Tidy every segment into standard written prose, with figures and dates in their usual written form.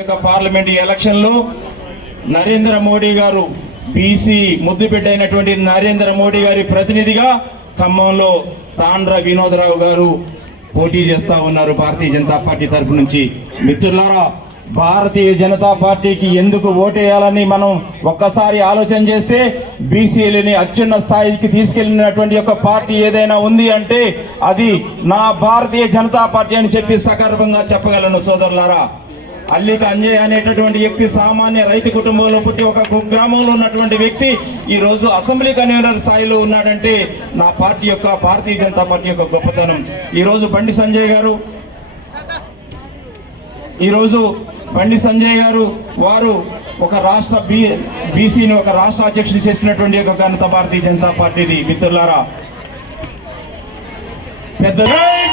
Parliament ఎలక్షన్లో నరేంద్ర మోడీ గారు BC ముద్దుబిడ్డ అయినటువంటి నరేంద్ర మోడీ గారి ప్రతినిధిగా ఖమ్మంలో తాండ్ర వినోదరావు గారు పోటీ చేస్తా ఉన్నారు భారతీయ జనతా పార్టీ తరపు నుంచి. మిత్రులారా, భారతీయ జనతా పార్టీకి ఎందుకు ఓటేయాలని మనం ఒక్కసారి ఆలోచన చేస్తే బీసీలని అత్యున్న స్థాయికి తీసుకెళ్లినటువంటి ఒక పార్టీ ఏదైనా ఉంది అంటే అది నా భారతీయ జనతా పార్టీ అని చెప్పి సగర్వంగా చెప్పగలను సోదరులారా. అల్లిక అంజయ్ అనేటటువంటి వ్యక్తి సామాన్య రైతు కుటుంబంలో పుట్టి ఒక కుగ్రామంలో ఉన్నటువంటి వ్యక్తి ఈ రోజు అసెంబ్లీ కన్వీనర్ స్థాయిలో ఉన్నాడంటే నా పార్టీ యొక్క భారతీయ జనతా పార్టీ యొక్క గొప్పతనం. ఈరోజు బండి సంజయ్ గారు వారు ఒక రాష్ట్ర బీసీని ఒక రాష్ట్ర అధ్యక్షుడు చేసినటువంటి ఒక ఘనత భారతీయ జనతా పార్టీది. మిత్రులారా, పెద్ద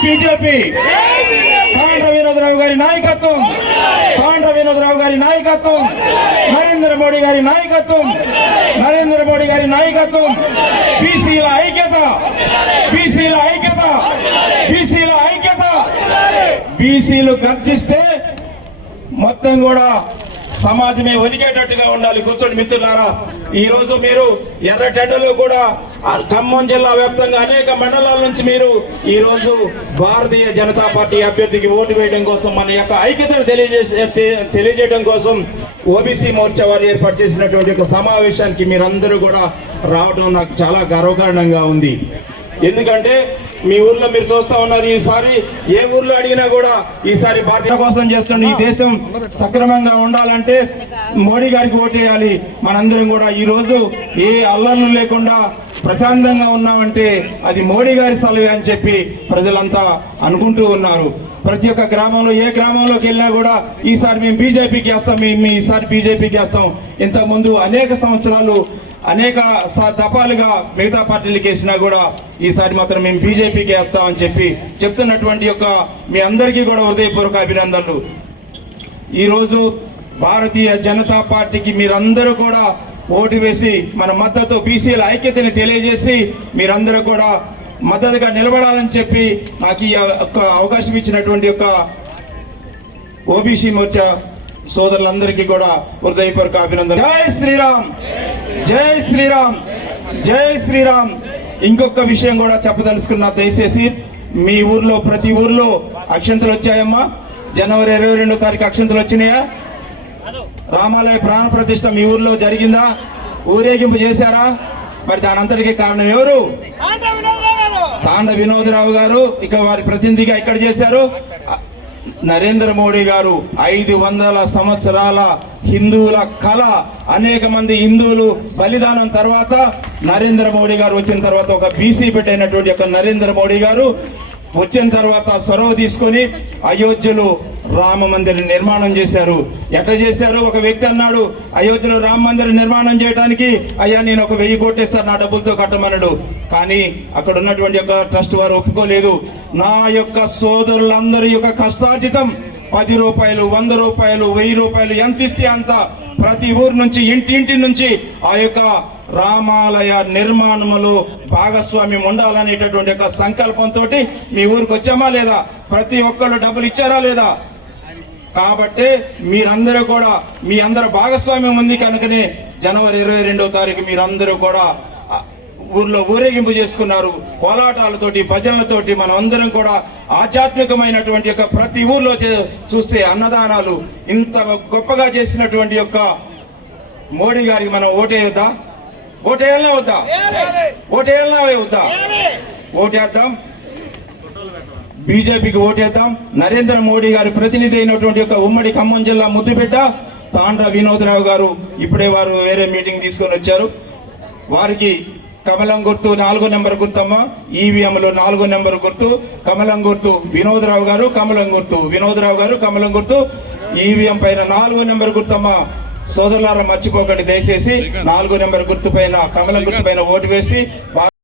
బీజేపీ తాండ్ర వినోదరావు గారి నాయకత్వం, నరేంద్ర మోడీ గారి నాయకత్వం, బీసీల ఐక్యత, బీసీలు గర్జిస్తే మొత్తం కూడా సమాజమే ఒదిగేటట్టుగా ఉండాలి. కూర్చోండి మిత్రులారా. ఈ రోజు మీరు ఎర్రటెండలో కూడా ఖమ్మం జిల్లా వ్యాప్తంగా అనేక మండలాల నుంచి మీరు ఈ రోజు భారతీయ జనతా పార్టీ అభ్యర్థికి ఓటు వేయడం కోసం మన యొక్క ఐక్యతను తెలియజేయడం కోసం ఓబీసీ మోర్చా వారు ఏర్పాటు చేసినటువంటి ఒక సమావేశానికి మీరందరూ కూడా రావడం నాకు చాలా గర్వకారణంగా ఉంది. ఎందుకంటే మీ ఊర్లో మీరు చూస్తా ఉన్నారు, ఈసారి ఏ ఊర్లో అడిగినా కూడా ఈసారి భారతీయ కోసం చేస్తున్న ఈ దేశం సక్రమంగా ఉండాలంటే మోడీ గారికి ఓటేయాలి. మనందరం కూడా ఈ రోజు ఏ అల్లర్లు లేకుండా ప్రశాంతంగా ఉన్నామంటే అది మోడీ గారి సలవే అని చెప్పి ప్రజలంతా అనుకుంటూ ఉన్నారు. ప్రతి ఒక్క గ్రామంలో ఏ గ్రామంలోకి వెళ్ళినా కూడా ఈసారి మేము బీజేపీకి వేస్తాం, ఈసారి బీజేపీకి వేస్తాం. ఇంతకుముందు అనేక సంవత్సరాలు అనేక దఫాలుగా మిగతా పార్టీలకు వేసినా కూడా ఈసారి మాత్రం మేము బీజేపీకి వేస్తామని చెప్పి చెప్తున్నటువంటి యొక్క మీ అందరికీ కూడా హృదయపూర్వక అభినందనలు. ఈరోజు భారతీయ జనతా పార్టీకి మీరందరూ కూడా ఓటు వేసి మన మద్దతు బీసీల ఐక్యతని తెలియజేసి మీరందరూ కూడా మద్దతుగా నిలబడాలని చెప్పి నాకు ఈ అవకాశం ఇచ్చినటువంటి యొక్క ఓబీసీ మోర్చా సోదరులందరికీ కూడా హృదయపూర్వక అభినందనలు. జై శ్రీరామ్, జై శ్రీరామ్, జై శ్రీరామ్. ఇంకొక విషయం కూడా చెప్పదలుచుకున్నా. దయచేసి మీ ఊర్లో ప్రతి ఊర్లో అక్షంతలు వచ్చాయమ్మా. జనవరి 22వ తారీఖు అక్షంతలు వచ్చినాయా? రామాలయ ప్రాణ ప్రతిష్ఠ మీ ఊర్లో జరిగిందా? ఊరేగింపు చేశారా? మరి దాని అంతటికీ కారణం ఎవరు? తాండ్ర వినోదరావు గారు. ఇక వారి ప్రతినిధిగా ఇక్కడ చేశారు నరేంద్ర మోడీ గారు. 500 సంవత్సరాల హిందువుల కళ, అనేక మంది హిందువులు బలిదానం తర్వాత నరేంద్ర మోడీ గారు వచ్చిన తర్వాత ఒక బీసీ బిడ్డ అయినటువంటి ఒక నరేంద్ర మోడీ గారు వచ్చిన తర్వాత చొరవ తీసుకొని అయోధ్యలో రామ మందిర నిర్మాణం చేశారు. ఎట్లా చేశారు? ఒక వ్యక్తి అన్నాడు, అయోధ్యలో రామ మందిర నిర్మాణం చేయడానికి అయ్యా నేను ఒక 1000 కోట్లు ఇస్తాను నా డబ్బులతో కట్టమన్నాడు. కానీ అక్కడ ఉన్నటువంటి యొక్క ట్రస్ట్ వారు ఒప్పుకోలేదు. నా యొక్క సోదరులందరి యొక్క కష్టార్జితం 10 రూపాయలు, 100 రూపాయలు, 1000 రూపాయలు ఎంత ఇస్తే అంత ప్రతి ఊరు నుంచి ఇంటి నుంచి ఆ యొక్క రామాలయ నిర్మాణంలో భాగస్వామ్యం ఉండాలనేటటువంటి ఒక సంకల్పంతో మీ ఊరికి వచ్చామా లేదా? ప్రతి ఒక్కళ్ళు డబ్బులు ఇచ్చారా లేదా? కాబట్టి మీరందరూ కూడా మీ అందరూ భాగస్వామ్యం ఉంది కనుకనే జనవరి 22వ తారీఖు మీరందరూ కూడా ఊర్లో ఊరేగింపు చేసుకున్నారు. కోలాటాలతోటి, భజనలతోటి మనం అందరం కూడా ఆధ్యాత్మికమైనటువంటి యొక్క ప్రతి ఊర్లో చూస్తే అన్నదానాలు ఇంత గొప్పగా చేసినటువంటి యొక్క మోడీ గారికి మనం ఓటేయొద్దా? ఓటేయాలనే వద్దా? ఓటేద్దాం. బీజేపీకి ఓటేద్దాం. నరేంద్ర మోడీ గారి ప్రతినిధి అయినటువంటి యొక్క ఉమ్మడి ఖమ్మం జిల్లా ముద్దుబిడ్డ తాండ్ర వినోదరావు గారు ఇప్పుడే వారు వేరే మీటింగ్ తీసుకొని వచ్చారు. వారికి కమలం గుర్తు 4వ నెంబర్ గుర్తమ్మా. ఈవీఎంలో 4వ నెంబర్ గుర్తు కమలం గుర్తు. వినోదరావు గారు కమలం గుర్తు. ఈవీఎం పైన 4వ నెంబర్ గుర్తమ్మా. సోదరులారా, మర్చిపోకండి దయచేసి 4వ నెంబర్ గుర్తు పైన కమలం గుర్తు పైన ఓటు వేసి